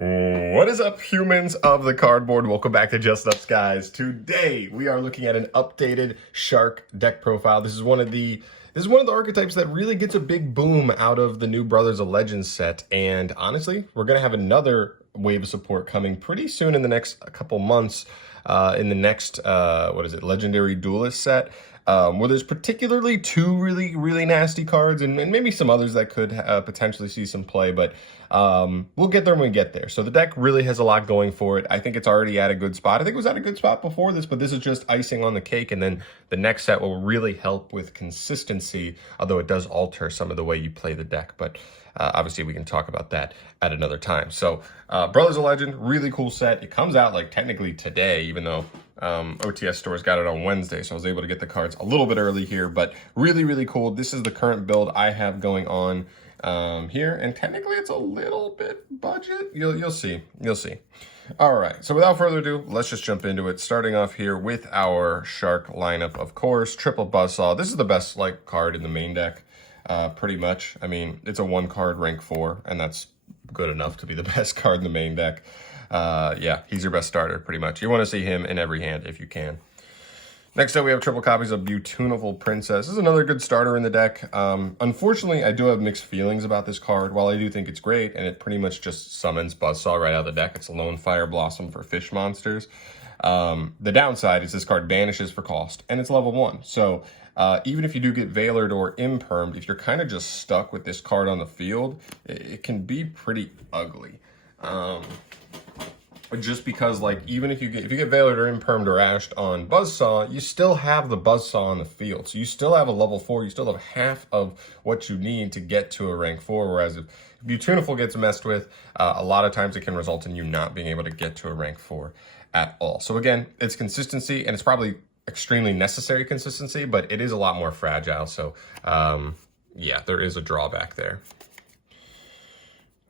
What is up, humans of the cardboard? Welcome back to Just Nuts, guys. Today we are looking at an updated Shark deck profile. This is one of the archetypes that really gets a big boom out of the new Brothers of Legends set. And honestly, we're gonna have another wave of support coming pretty soon in the next couple months. In the next Legendary Duelist set. Where there's particularly two really nasty cards and maybe some others that could potentially see some play, but we'll get there when we get there. So the deck really has a lot going for it. I think it's already at a good spot. I think it was at a good spot before this, but this is just icing on the cake, and then the next set will really help with consistency, although it does alter some of the way you play the deck, but obviously we can talk about that at another time. So Brothers of Legend, really cool set. It comes out like technically today, even though OTS stores got it on Wednesday, so I was able to get the cards a little bit early here, but really cool. This is the current build I have going on here, and technically it's a little bit budget. You'll see. All right, so without further ado, let's just jump into it. Starting off here with our Shark lineup, of course, triple Buzzsaw. This is the best card in the main deck, pretty much. I mean, it's a 1-card rank 4, and that's good enough to be the best card in the main deck. Yeah, he's your best starter, pretty much. You want to see him in every hand if you can. Next up, we have triple copies of Beautiful Princess. This is another good starter in the deck. Unfortunately, I do have mixed feelings about this card. While I do think it's great, and it pretty much just summons Buzzsaw right out of the deck. It's a lone Fire Blossom for fish monsters. The downside is this card banishes for cost, and it's level 1. So even if you do get Veilered or Impermed, if you're kind of just stuck with this card on the field, it can be pretty ugly. Just because, even if you get Veilered or Impermed or Ashed on Buzzsaw, you still have the Buzzsaw on the field. So you still have a level 4, you still have half of what you need to get to a rank 4, whereas if Beautiful gets messed with, a lot of times it can result in you not being able to get to a rank 4 at all. So again, it's consistency, and it's probably extremely necessary consistency, but it is a lot more fragile. So yeah, there is a drawback there.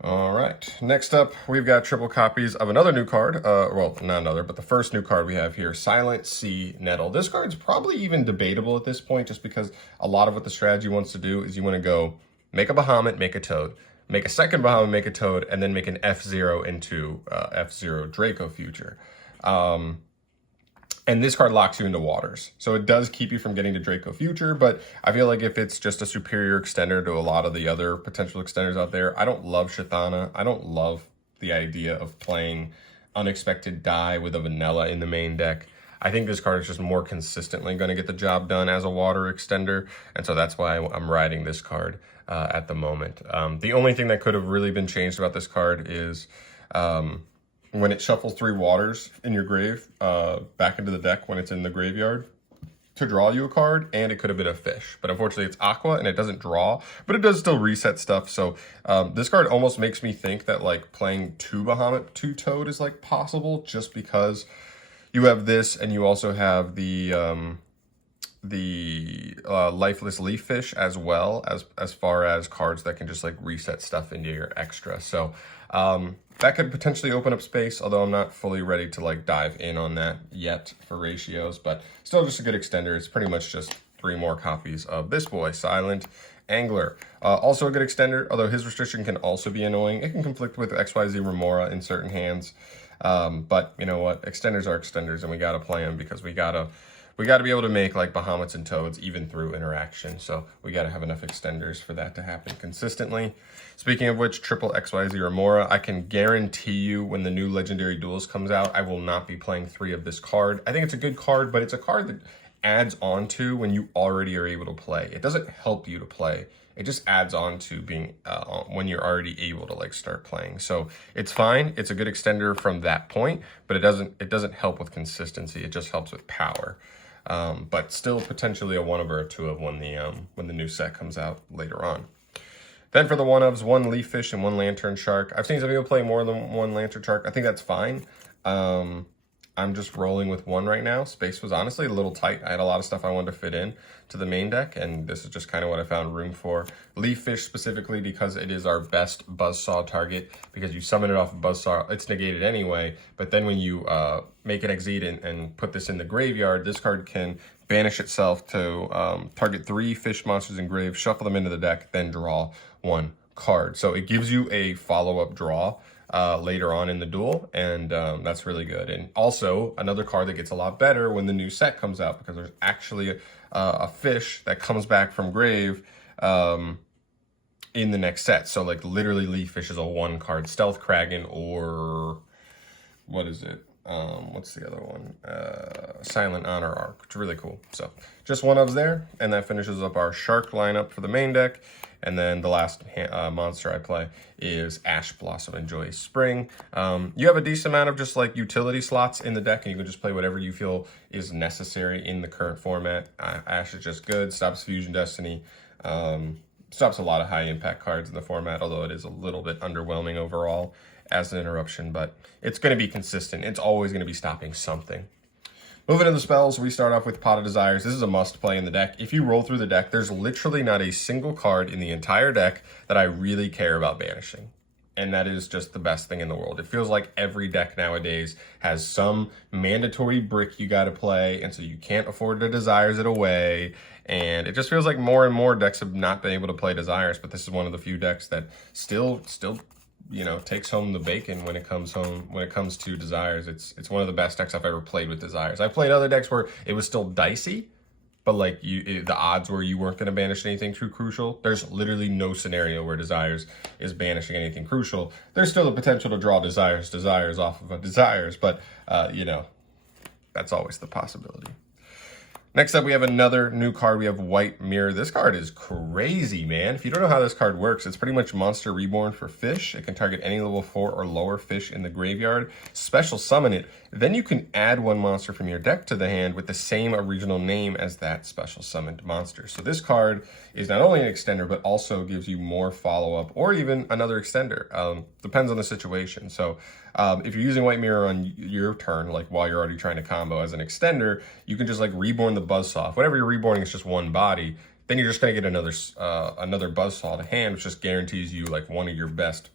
All right, next up, we've got triple copies of another new card. Well, not another, but the first new card we have here, Silent Sea Nettle. This card's probably even debatable at this point, just because a lot of what the strategy wants to do is you want to go make a Bahamut, make a Toad, make a second Bahamut, make a Toad, and then make an F-Zero into F-Zero Draco Future. And this card locks you into waters. So it does keep you from getting to Draco Future, but I feel like if it's just a superior extender to a lot of the other potential extenders out there, I don't love Shithana. I don't love the idea of playing Unexpected Die with a vanilla in the main deck. I think this card is just more consistently going to get the job done as a water extender, and so that's why I'm riding this card at the moment. The only thing that could have really been changed about this card is when it shuffles 3 waters in your grave back into the deck when it's in the graveyard to draw you a card, and it could have been a fish. But unfortunately, it's Aqua, and it doesn't draw, but it does still reset stuff. So this card almost makes me think that playing 2 Bahamut, 2 Toad is possible, just because you have this, and you also have the Lifeless Leaf Fish as well, as far as cards that can just reset stuff into your extra. So that could potentially open up space, although I'm not fully ready to dive in on that yet for ratios, but still just a good extender. It's pretty much just 3 more copies of this boy, Silent Angler. Also a good extender, although his restriction can also be annoying. It can conflict with XYZ Remora in certain hands, but you know what? Extenders are extenders, and we gotta play them because we gotta be able to make Bahamuts and Toads even through interaction. So we got to have enough extenders for that to happen consistently. Speaking of which, triple XYZ Remora, I can guarantee you when the new Legendary Duelist comes out, I will not be playing 3 of this card. I think it's a good card, but it's a card that adds on to when you already are able to play. It doesn't help you to play. It just adds on to being when you're already able to start playing. So it's fine. It's a good extender from that point, but it doesn't help with consistency. It just helps with power. But still potentially a 1 of or a 2 of when the new set comes out later on. Then for the 1-ofs, 1 Leaf Fish and 1 Lantern Shark. I've seen some people play more than 1 Lantern Shark. I think that's fine. I'm just rolling with 1 right now. Space was honestly a little tight. I had a lot of stuff I wanted to fit in to the main deck, and this is just kind of what I found room for. Leaf Fish specifically because it is our best Buzzsaw target, because you summon it off of Buzzsaw, it's negated anyway, but then when you make an Exceed and put this in the graveyard, this card can banish itself to target 3 fish monsters in grave, shuffle them into the deck, then draw 1 card. So it gives you a follow-up draw later on in the duel, and that's really good. And also another card that gets a lot better when the new set comes out, because there's actually a fish that comes back from grave in the next set. So like literally Leaf Fish is a 1-card Stealth Kraken, or what is it? What's the other one? Silent Honor Arc, which is really cool. So just one ofs there, and that finishes up our Shark lineup for the main deck. And then the last monster I play is Ash Blossom Enjoy Spring. You have a decent amount of just like utility slots in the deck, and you can just play whatever you feel is necessary in the current format. Ash is just good, stops Fusion Destiny, stops a lot of high impact cards in the format, although it is a little bit underwhelming overall as an interruption, but it's going to be consistent. It's always going to be stopping something. Moving to the spells, we start off with Pot of Desires. This is a must play in the deck. If you roll through the deck, there's literally not a single card in the entire deck that I really care about banishing. And that is just the best thing in the world. It feels like every deck nowadays has some mandatory brick you got to play, and so you can't afford to Desires it away. And it just feels like more and more decks have not been able to play Desires, but this is one of the few decks that still you know, takes home the bacon when it comes to Desires. It's one of the best decks I've ever played with Desires. I've played other decks where it was still dicey, but like the odds were you weren't going to banish anything too crucial. There's literally no scenario where Desires is banishing anything crucial. There's still the potential to draw Desires off of a Desires, but you know, that's always the possibility. Next up, we have another new card. We have White Mirror. This card is crazy, man. If you don't know how this card works, it's pretty much Monster Reborn for fish. It can target any level 4 or lower fish in the graveyard. Special summon it. Then you can add 1 monster from your deck to the hand with the same original name as that special summoned monster. So this card is not only an extender, but also gives you more follow-up or even another extender. Depends on the situation. So if you're using White Mirror on your turn, like while you're already trying to combo as an extender, you can just like reborn the Buzzsaw. If whatever you're reborning is just 1 body, then you're just going to get another Buzzsaw to hand, which just guarantees you like one of your best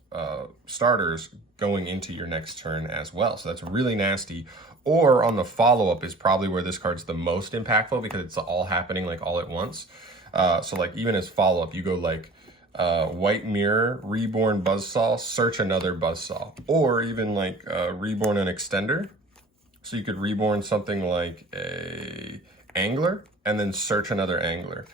starters going into your next turn as well. So that's really nasty. Or on the follow-up is probably where this card's the most impactful, because it's all happening like all at once. So like even as follow-up, you go like White Mirror, Reborn Buzzsaw, search another Buzzsaw. Or even like Reborn an Extender. So you could reborn something like a Angler and then search another Angler.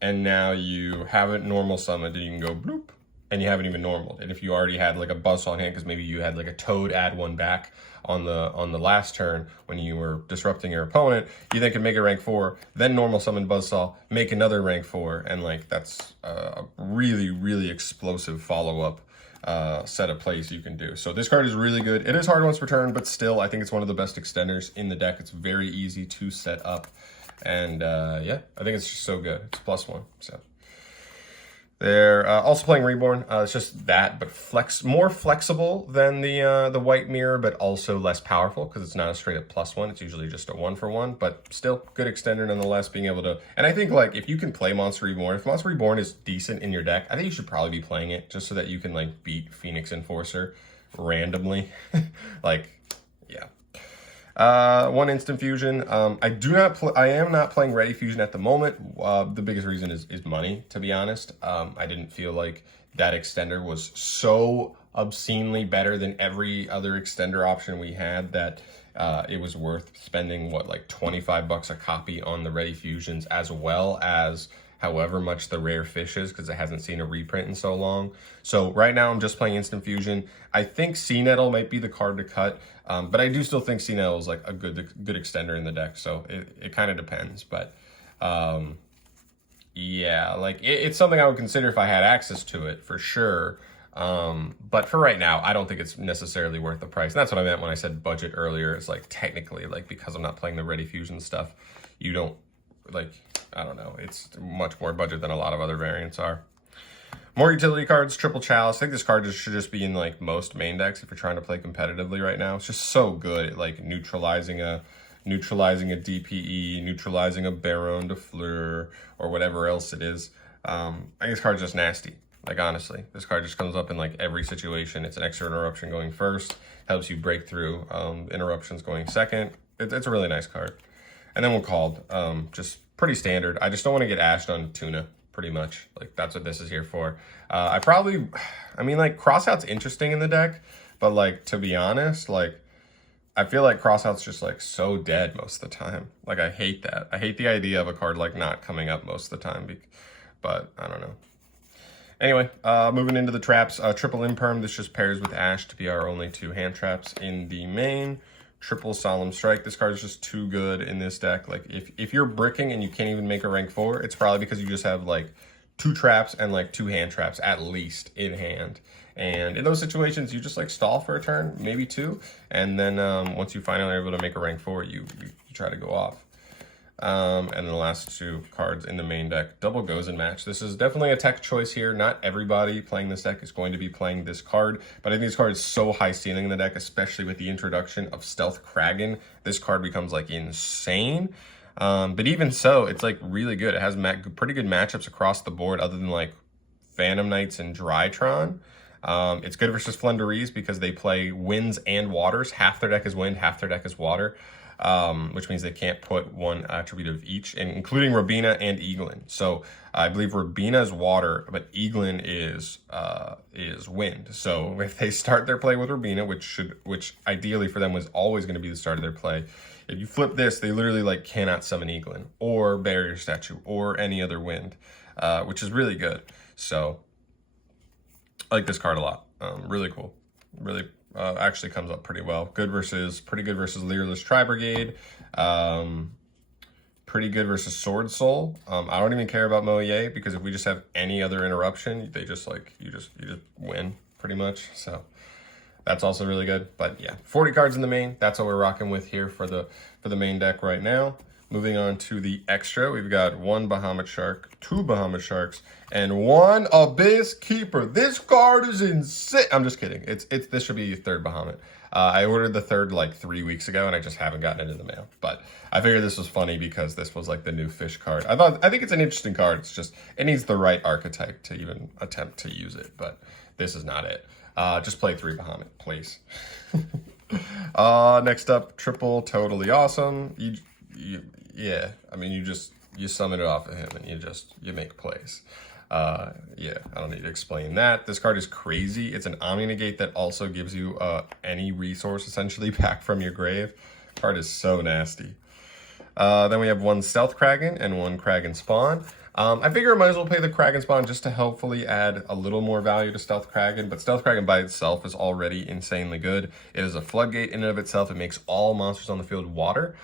And now you haven't normal summoned, and you can go bloop, and you haven't even normaled. And if you already had like a Buzzsaw in hand, because maybe you had like a Toad add 1 back on the last turn when you were disrupting your opponent, you then can make a rank 4, then normal summon Buzzsaw, make another rank 4, and like that's a really, really explosive follow-up set of plays you can do. So this card is really good. It is hard once per turn, but still, I think it's one of the best extenders in the deck. It's very easy to set up. And yeah, I think it's just so good. It's +1. So they're also playing Reborn. It's just that, but more flexible than the White Mirror, but also less powerful because it's not a straight up +1. It's usually just a 1-for-1, but still good extender nonetheless. Being able to, and I think like if you can play Monster Reborn, if Monster Reborn is decent in your deck, I think you should probably be playing it just so that you can like beat Phoenix Enforcer randomly. Like, yeah. 1 instant fusion. I am not playing Ready Fusion at the moment. The biggest reason is money, to be honest. I didn't feel like that extender was so obscenely better than every other extender option we had that it was worth spending like $25 a copy on the Ready Fusions, as well as however much the rare fish is, because it hasn't seen a reprint in so long. So right now I'm just playing Instant Fusion. I think Sea Nettle might be the card to cut, but I do still think Sea Nettle is like a good extender in the deck, so it kind of depends. But yeah, like it's something I would consider if I had access to it, for sure. But for right now, I don't think it's necessarily worth the price. And that's what I meant when I said budget earlier. It's like technically, like because I'm not playing the Ready Fusion stuff, you don't, like, I don't know, it's much more budget than a lot of other variants are. More utility cards, Triple Chalice. I think this card should just be in like most main decks if you're trying to play competitively right now. It's just so good at like neutralizing a DPE, neutralizing a Baron de Fleur, or whatever else it is. I think this card's just nasty. Like honestly, this card just comes up in like every situation. It's an extra interruption going first, helps you break through interruptions going second. It's a really nice card. And then one called, just pretty standard. I just don't want to get ashed on Tuna. pretty much. Like, that's what this is here for. I mean, like, Crossout's interesting in the deck, but, like, to be honest, like, I feel like Crossout's just, like, so dead most of the time. Like, I hate that. I hate the idea of a card, like, not coming up most of the time, but I don't know. Anyway, moving into the traps, triple imperm. This just pairs with Ash to be our only 2 hand traps in the main. Triple Solemn Strike. This card is just too good in this deck. Like, if you're bricking and you can't even make a rank 4, it's probably because you just have, like, 2 traps and, like, 2 hand traps at least in hand. And in those situations, you just, like, stall for a turn, maybe 2. And then once you finally are able to make a rank 4, you try to go off. And then the last 2 cards in the main deck, Double Gozen Match. This is definitely a tech choice here. Not everybody playing this deck is going to be playing this card, but I think this card is so high ceiling in the deck, especially with the introduction of Stealth Kraken. This card becomes, like, insane. But even so, it's, like, really good. It has pretty good matchups across the board other than, like, Phantom Knights and Drytron. It's good versus Flenderies because they play winds and waters. Half their deck is wind, half their deck is water. Which means they can't put one attribute of each, including Robina and Eaglin. So I believe Robina is water, but Eaglin is wind. So if they start their play with Robina, which ideally for them was always going to be the start of their play, if you flip this, they literally like cannot summon Eaglin or Barrier Statue or any other wind, which is really good. So I like this card a lot. Really cool. Really. Actually comes up pretty well. Pretty good versus Leerless Tri-Brigade. Pretty good versus Sword Soul. I don't even care about Moye because if we just have any other interruption, they just like, you just win pretty much. So that's also really good. But yeah, 40 cards in the main. That's what we're rocking with here for the main deck right now. Moving on to the extra, we've got 1 Bahamut Shark, 2 Bahamut Sharks, and 1 Abyss Keeper. This card is insane. I'm just kidding. This should be the 3rd Bahamut. I ordered the 3rd like 3 weeks ago, and I just haven't gotten it in the mail. But I figured this was funny because this was like the new fish card. I think it's an interesting card. It's just it needs the right archetype to even attempt to use it. But this is not it. Just play 3 Bahamut, please. Next up, triple totally awesome. Yeah, I mean, you summon it off of him and you make plays. Yeah, I don't need to explain that. This card is crazy. It's an Omni Negate that also gives you any resource essentially back from your grave. Card is so nasty. Then we have 1 Stealth Kraken and 1 Kraken Spawn. I figure I might as well play the Kraken Spawn just to hopefully add a little more value to Stealth Kraken, but Stealth Kraken by itself is already insanely good. It is a floodgate in and of itself. It makes all monsters on the field water,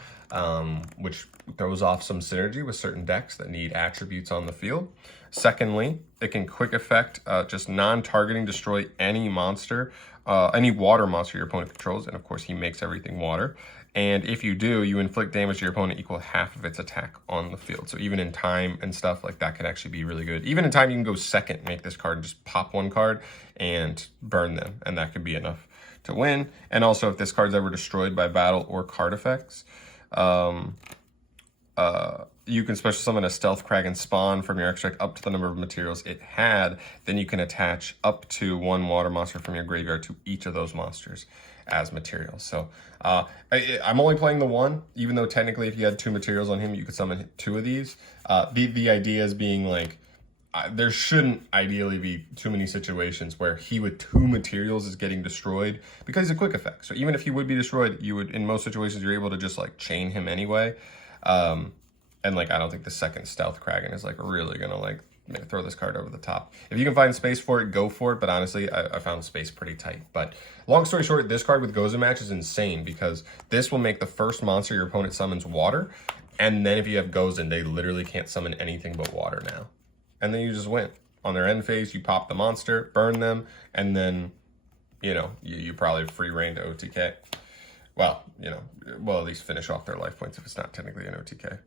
which throws off some synergy with certain decks that need attributes on the field. Secondly, it can quick effect, just non-targeting destroy any monster, any water monster your opponent controls, and of course he makes everything water. And if you do, you inflict damage to your opponent equal half of its attack on the field. So even in time and stuff like that can actually be really good. Even in time, you can go second, make this card, just pop 1 card and burn them. And that could be enough to win. And also if this card's ever destroyed by battle or card effects, you can special summon a Stealth Kraken Spawn from your extract up to the number of materials it had. Then you can attach up to 1 water monster from your graveyard to each of those monsters as materials. So I'm only playing the 1, even though technically if you had 2 materials on him, you could summon 2 of these. The idea is being like, there shouldn't ideally be too many situations where he with 2 materials is getting destroyed because he's a quick effect. So even if he would be destroyed, you would, in most situations, you're able to just like chain him anyway. And like, I don't think the 2nd Stealth Kraken is like really gonna like throw this card over the top. If you can find space for it, go for it. But honestly, I found space pretty tight. But long story short, this card with Gozen Match is insane because this will make the first monster your opponent summons water. And then if you have Gozen, they literally can't summon anything but water now. And then you just win. On their end phase, you pop the monster, burn them, and then, you know, you probably free reign to OTK. Well, you know, well, at least finish off their life points if it's not technically an OTK.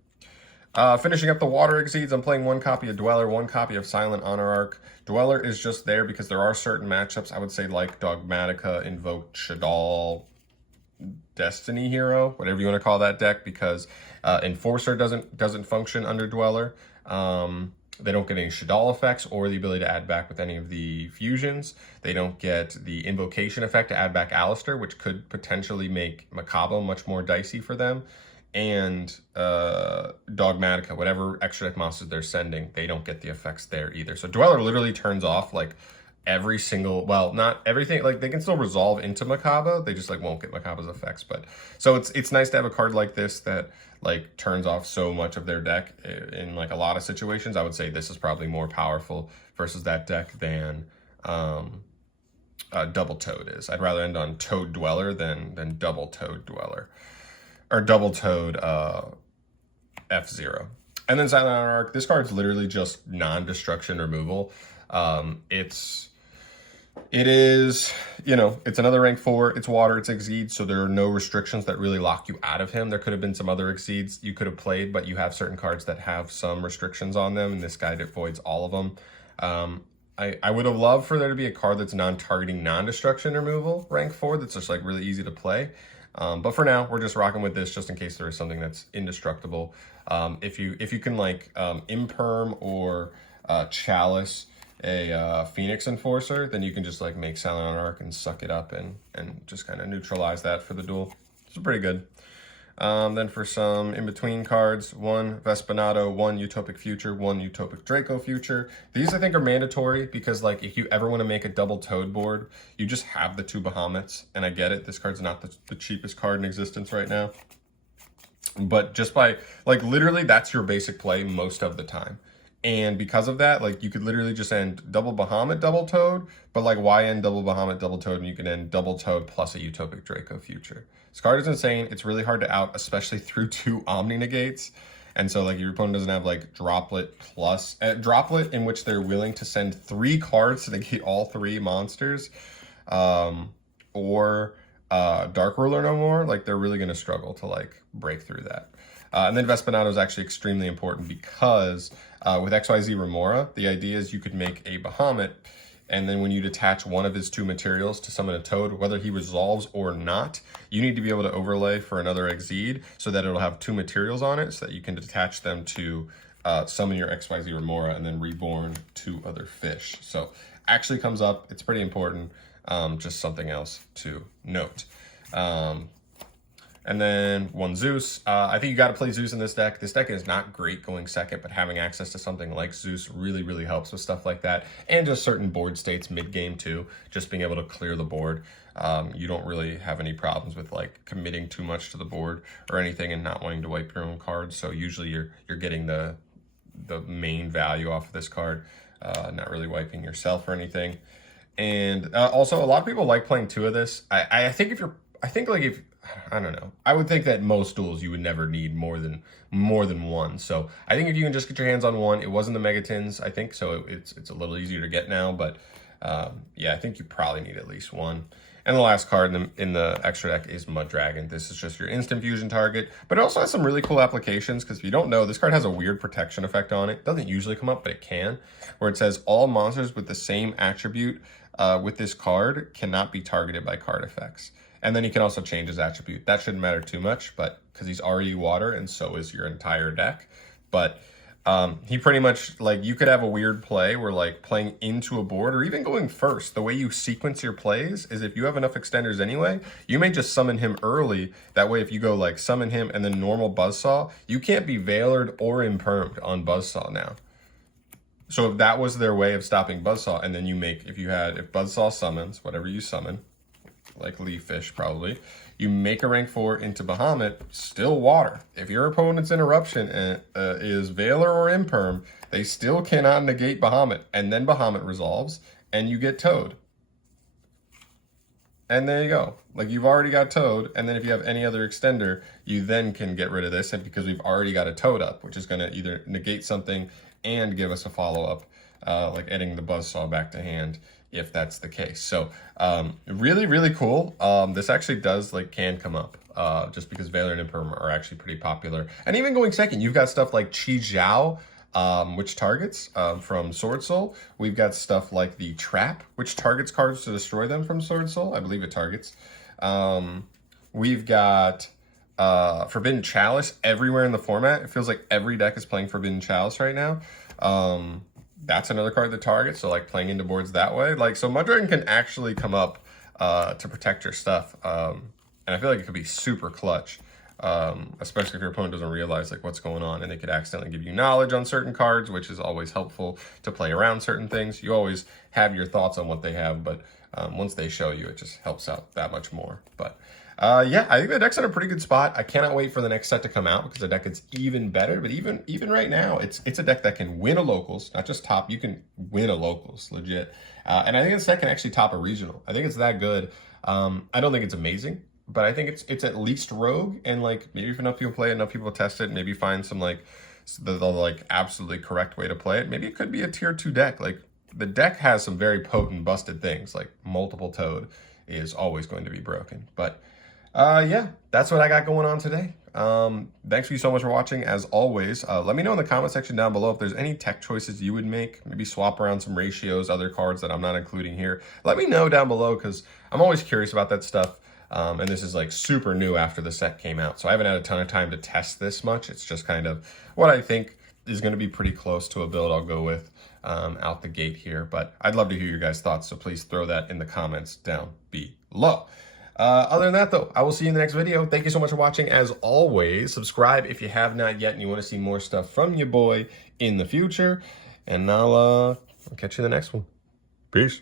Finishing up the Water Exceeds, I'm playing 1 copy of Dweller, 1 copy of Silent Honor Arc. Dweller is just there because there are certain matchups, I would say like Dogmatica, Invoke, Shaddoll, Destiny Hero, whatever you want to call that deck, because Enforcer doesn't function under Dweller. They don't get any Shaddoll effects or the ability to add back with any of the fusions. They don't get the invocation effect to add back Alistair, which could potentially make Makabo much more dicey for them. and Dogmatica, whatever extra deck monsters they're sending, they don't get the effects there either. So Dweller literally turns off like every single, well, not everything, like they can still resolve into Makaba, they just like won't get Makaba's effects. But so it's nice to have a card like this that like turns off so much of their deck in like a lot of situations. I would say this is probably more powerful versus that deck than Double Toad is. I'd rather end on Toad Dweller than Double Toad Dweller. Or Double Toad F-Zero. And then Silent Arc, this card's literally just non-destruction removal. It is, you know, it's another rank 4, it's water, it's Exceed, so there are no restrictions that really lock you out of him. There could have been some other Exceeds you could have played, but you have certain cards that have some restrictions on them, and this guy avoids all of them. I would have loved for there to be a card that's non-targeting, non-destruction removal, rank 4, that's just like really easy to play. But for now, we're just rocking with this just in case there is something that's indestructible. If you can like imperm or chalice a Phoenix Enforcer, then you can just like make Silent Arc and suck it up and just kind of neutralize that for the duel. It's pretty good. Then for some in-between cards, 1 Vespanado, 1 Utopic Future, 1 Utopic Draco Future. These I think are mandatory because like if you ever want to make a double Toad board, you just have the 2 Bahamut's, and I get it, this card's not the cheapest card in existence right now. But just by, like literally that's your basic play most of the time. And because of that, like you could literally just end double Bahamut, double Toad, but like why end double Bahamut, double Toad, and you can end double Toad plus a Utopic Draco Future. This card is insane. It's really hard to out, especially through 2 Omni Negates. And so like your opponent doesn't have like Droplet plus, Droplet in which they're willing to send 3 cards to negate all 3 monsters, or Dark Ruler no more. Like they're really gonna struggle to like break through that. And then Vespanado is actually extremely important because with XYZ Remora, the idea is you could make a Bahamut, and then when you detach one of his 2 materials to summon a Toad, whether he resolves or not, you need to be able to overlay for another Exceed so that it'll have 2 materials on it so that you can detach them to summon your XYZ Remora and then reborn 2 other fish. So actually comes up, it's pretty important, just something else to note. And then 1 Zeus. I think you got to play Zeus in this deck. This deck is not great going second, but having access to something like Zeus really, really helps with stuff like that. And just certain board states mid-game too. Just being able to clear the board. You don't really have any problems with like committing too much to the board or anything and not wanting to wipe your own cards. So usually you're getting the main value off of this card, not really wiping yourself or anything. And also a lot of people like playing 2 of this. I think I don't know. I would think that most duels you would never need more than 1. So I think if you can just get your hands on 1, it wasn't the Megatins, I think, so it's a little easier to get now. But yeah, I think you probably need at least 1. And the last card in the extra deck is Mud Dragon. This is just your instant fusion target, but it also has some really cool applications because if you don't know, this card has a weird protection effect on it. It doesn't usually come up, but it can, where it says all monsters with the same attribute with this card cannot be targeted by card effects. And then he can also change his attribute. That shouldn't matter too much, but because he's already water and so is your entire deck. But he pretty much, like, you could have a weird play where like playing into a board or even going first. The way you sequence your plays is if you have enough extenders anyway, you may just summon him early. That way if you go like summon him and then normal Buzzsaw, you can't be Veilered or Impermed on Buzzsaw now. So if that was their way of stopping Buzzsaw, and then you make, if Buzzsaw summons, whatever you summon, like Leaf Fish probably, you make a rank 4 into Bahamut, still water. If your opponent's interruption is Veiler or Imperm, they still cannot negate Bahamut, and then Bahamut resolves, and you get Toad. And there you go. Like, you've already got Toad, and then if you have any other extender, you then can get rid of this, and because we've already got a Toad up, which is going to either negate something and give us a follow-up, like adding the Buzzsaw back to hand, if that's the case. So really, really cool. This actually can come up just because Veiler and Imperm are actually pretty popular. And even going second, you've got stuff like Chi Zhao, which targets from Sword Soul. We've got stuff like the Trap, which targets cards to destroy them from Sword Soul. I believe it targets. We've got Forbidden Chalice everywhere in the format. It feels like every deck is playing Forbidden Chalice right now. That's another card that targets, so like playing into boards that way. Like, so Mud Dragon can actually come up to protect your stuff. And I feel like it could be super clutch especially if your opponent doesn't realize like what's going on, and they could accidentally give you knowledge on certain cards, which is always helpful to play around certain things. You always have your thoughts on what they have, but once they show you, it just helps out that much more. But yeah, I think the deck's in a pretty good spot. I cannot wait for the next set to come out because the deck gets even better. But even right now, it's a deck that can win a locals, not just top. You can win a locals, legit. And I think this deck can actually top a regional. I think it's that good. I don't think it's amazing, but I think it's at least rogue. And like maybe if enough people play it, enough people test it, maybe find some like the like absolutely correct way to play it. Maybe it could be a tier 2 deck. Like the deck has some very potent busted things, like multiple toad is always going to be broken. But yeah, that's what I got going on today. Thanks for you so much for watching. As always, let me know in the comment section down below if there's any tech choices you would make. Maybe swap around some ratios, other cards that I'm not including here. Let me know down below because I'm always curious about that stuff. And this is like super new after the set came out, so I haven't had a ton of time to test this much. It's just kind of what I think is going to be pretty close to a build I'll go with out the gate here. But I'd love to hear your guys' thoughts, so please throw that in the comments down below. Other than that, though, I will see you in the next video. Thank you so much for watching. As always, subscribe if you have not yet and you want to see more stuff from your boy in the future. And I'll catch you in the next one. Peace.